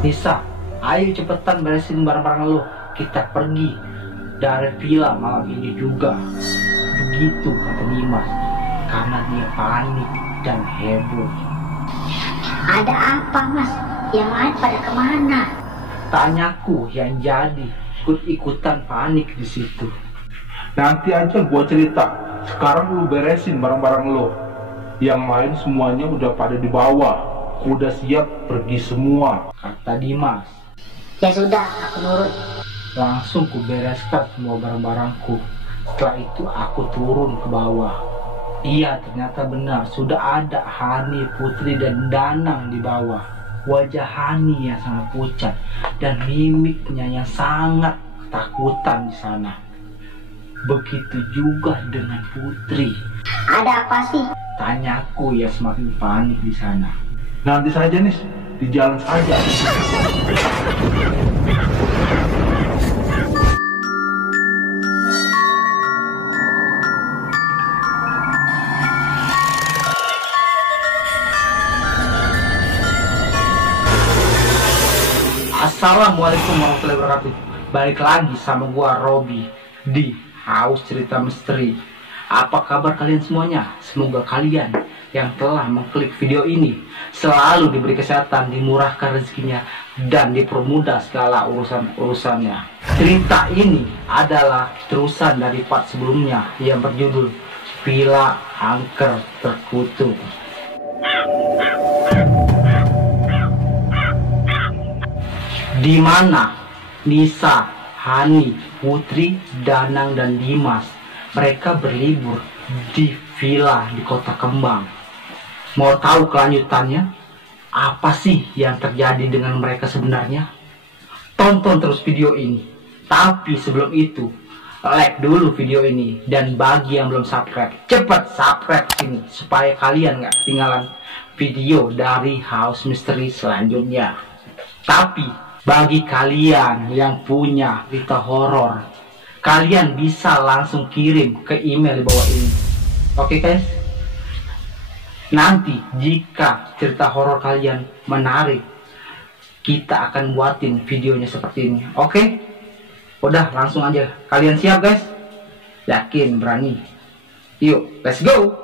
Nisa, ayo cepetan beresin barang-barang lo. Kita pergi dari villa malam ini juga. Begitu kata Dimas, karena dia panik dan heboh. Ada apa mas? Yang lain pada kemana? Tanyaku yang jadi ikut-ikutan panik di situ. Nanti aja gua cerita. Sekarang lu beresin barang-barang lo. Yang lain semuanya udah pada di bawah. Udah siap pergi semua, kata Dimas. Ya sudah, aku nurut. Langsung ku bereskan semua barang-barangku. Setelah itu aku turun ke bawah. Iya, ternyata benar, sudah ada Hani, Putri, dan Danang di bawah. Wajah Hani yang sangat pucat dan mimiknya yang sangat ketakutan di sana. Begitu juga dengan Putri. Ada apa sih? Tanyaku yang semakin panik di sana. Nanti saja nih, di jalan saja. Assalamualaikum warahmatullahi wabarakatuh. Balik lagi sama gua Robi di Haus Cerita Misteri. Apa kabar kalian semuanya? Semoga kalian yang telah mengklik video ini selalu diberi kesehatan, dimurahkan rezekinya, dan dipermudah segala urusan-urusannya. Cerita ini adalah terusan dari part sebelumnya yang berjudul Villa Angker Terkutuk. Di mana Nisa, Hani, Putri, Danang, dan Dimas mereka berlibur di villa di Kota Kembang. Mau tahu kelanjutannya? Apa sih yang terjadi dengan mereka sebenarnya? Tonton terus video ini. Tapi sebelum itu, like dulu video ini. Dan bagi yang belum subscribe, cepat subscribe sini supaya kalian nggak ketinggalan video dari Haus Misteri selanjutnya. Tapi bagi kalian yang punya cerita horor, kalian bisa langsung kirim ke email di bawah ini. Oke guys? Nanti jika cerita horor kalian menarik, kita akan buatin videonya seperti ini. Oke? Udah, langsung aja. Kalian siap guys? Yakin, berani? Yuk, let's go!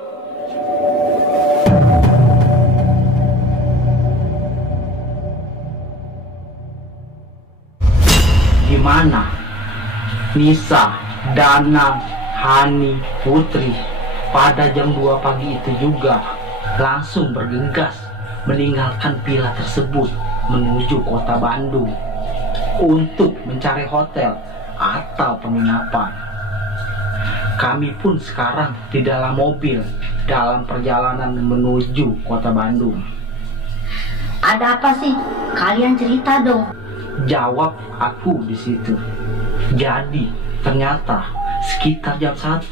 Di mana Nisa, Danang, Hani, Putri pada jam 2 pagi itu juga langsung bergegas meninggalkan villa tersebut menuju kota Bandung untuk mencari hotel atau penginapan. Kami pun sekarang di dalam mobil dalam perjalanan menuju kota Bandung. Ada apa sih? Kalian cerita dong. Jawab aku di situ. Jadi ternyata sekitar jam 1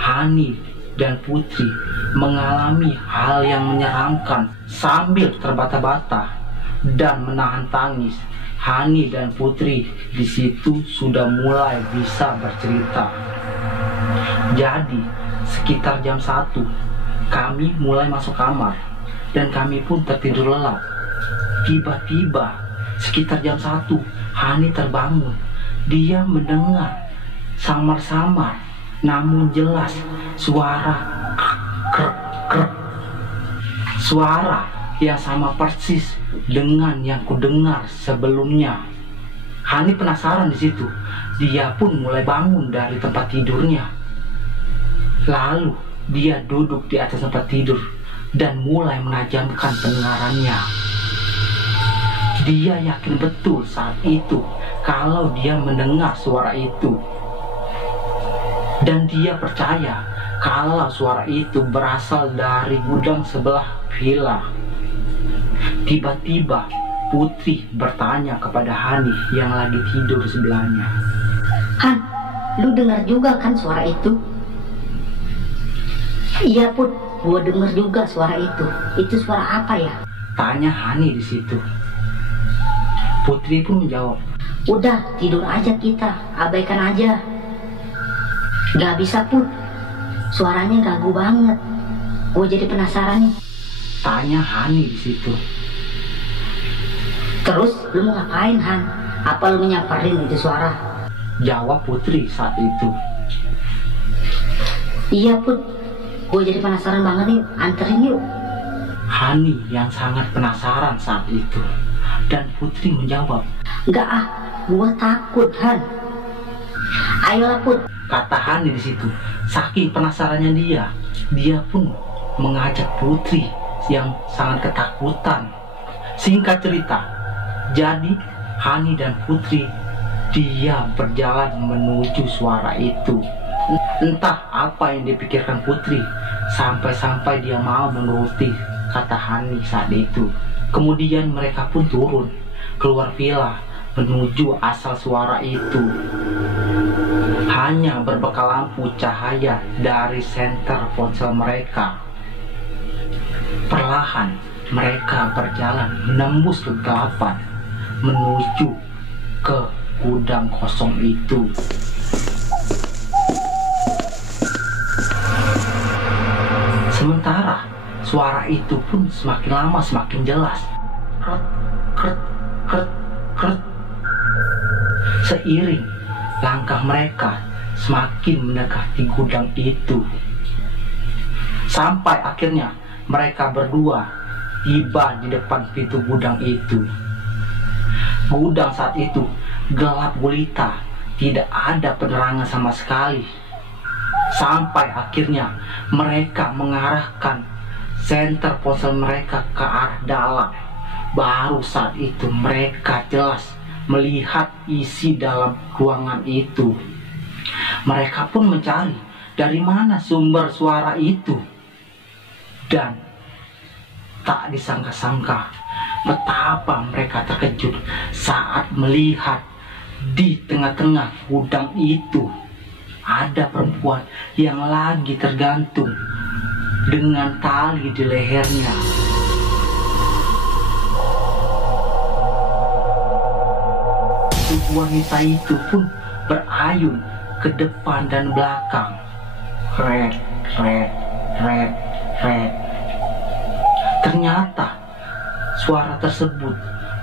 Hani dan Putri mengalami hal yang menyeramkan. Sambil terbata-bata dan menahan tangis, Hani dan Putri di situ sudah mulai bisa bercerita. Jadi sekitar jam 1 kami mulai masuk kamar dan kami pun tertidur lelap. Tiba-tiba sekitar jam 1 Hani terbangun. Dia mendengar samar-samar namun jelas suara krek krek. Suara yang sama persis dengan yang kudengar sebelumnya. Hani penasaran di situ. Dia pun mulai bangun dari tempat tidurnya. Lalu dia duduk di atas tempat tidur dan mulai menajamkan pendengarannya. Dia yakin betul saat itu kalau dia mendengar suara itu. Dan dia percaya kalau suara itu berasal dari gudang sebelah villa. Tiba-tiba Putri bertanya kepada Hani yang lagi tidur sebelahnya. Han, lu dengar juga kan suara itu? Iya Put, gua dengar juga suara itu. Itu suara apa ya? Tanya Hani di situ. Putri pun menjawab, udah tidur aja kita, abaikan aja. Gak bisa Put, suaranya ganggu banget. Gue jadi penasaran nih. Tanya Hani di situ. Terus lu mau ngapain, Han? Apa lu nyamperin itu suara? Jawab Putri saat itu. Iya Put, gue jadi penasaran banget nih, anterin yuk. Hani yang sangat penasaran saat itu, dan Putri menjawab, Enggak ah, gue takut, Han. Ayolah Put. kata Hani di situ. Saking penasarannya dia pun mengajak Putri yang sangat ketakutan. Singkat cerita, jadi Hani dan Putri dia berjalan menuju suara itu. Entah apa yang dipikirkan Putri, sampai-sampai dia mau menuruti kata Hani saat itu. Kemudian mereka pun turun keluar villa menuju asal suara itu. Hanya berbekal lampu cahaya dari senter ponsel mereka. Perlahan mereka berjalan menembus kegelapan menuju ke gudang kosong itu. Sementara suara itu pun semakin lama semakin jelas. Kret, kret, kret, kret. Seiring langkah mereka semakin mendekati gudang itu. Sampai akhirnya mereka berdua tiba di depan pintu gudang itu. Gudang saat itu gelap gulita, tidak ada penerangan sama sekali. Sampai akhirnya mereka mengarahkan senter ponsel mereka ke arah dalam. Baru saat itu mereka jelas melihat isi dalam ruangan itu. Mereka pun mencari dari mana sumber suara itu. Dan tak disangka-sangka betapa mereka terkejut saat melihat di tengah-tengah gudang itu ada perempuan yang lagi tergantung dengan tali di lehernya. Tubuh wanita itu pun berayun ke depan dan belakang. Red, red, red, red. Ternyata suara tersebut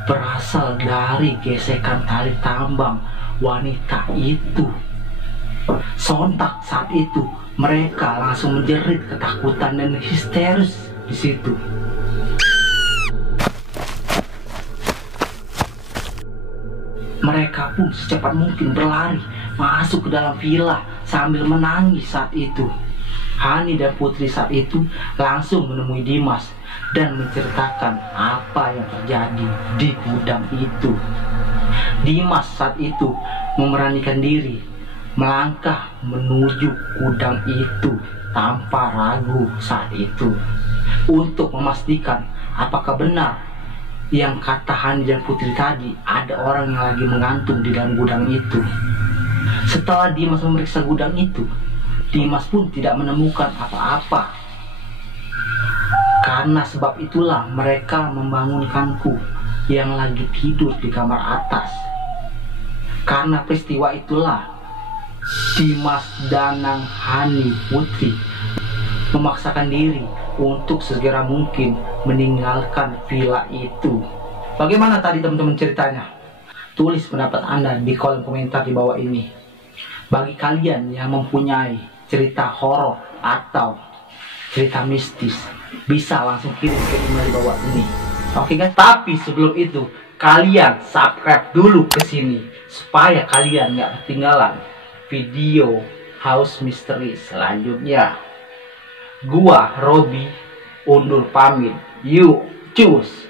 berasal dari gesekan tali tambang wanita itu. Sontak saat itu mereka langsung menjerit ketakutan dan histeris di situ. Mereka pun secepat mungkin berlari masuk ke dalam villa sambil menangis saat itu. Hani dan Putri saat itu langsung menemui Dimas dan menceritakan apa yang terjadi di gudang itu. Dimas saat itu memberanikan diri melangkah menuju gudang itu tanpa ragu saat itu untuk memastikan apakah benar yang kata Hani dan Putri tadi, ada orang yang lagi menggantung di dalam gudang itu. Setelah Dimas memeriksa gudang itu, Dimas pun tidak menemukan apa-apa. Karena sebab itulah mereka membangunkanku yang lagi tidur di kamar atas. Karena peristiwa itulah Dimas, Danang, Hani, Putri memaksakan diri untuk segera mungkin meninggalkan villa itu. Bagaimana tadi teman-teman ceritanya? Tulis pendapat Anda di kolom komentar di bawah ini. Bagi kalian yang mempunyai cerita horor atau cerita mistis, bisa langsung kirim ke email di bawah ini. Oke guys, tapi sebelum itu kalian subscribe dulu ke sini supaya kalian nggak ketinggalan video House Mystery selanjutnya. Gua Robi undur pamit. Yuk, cus.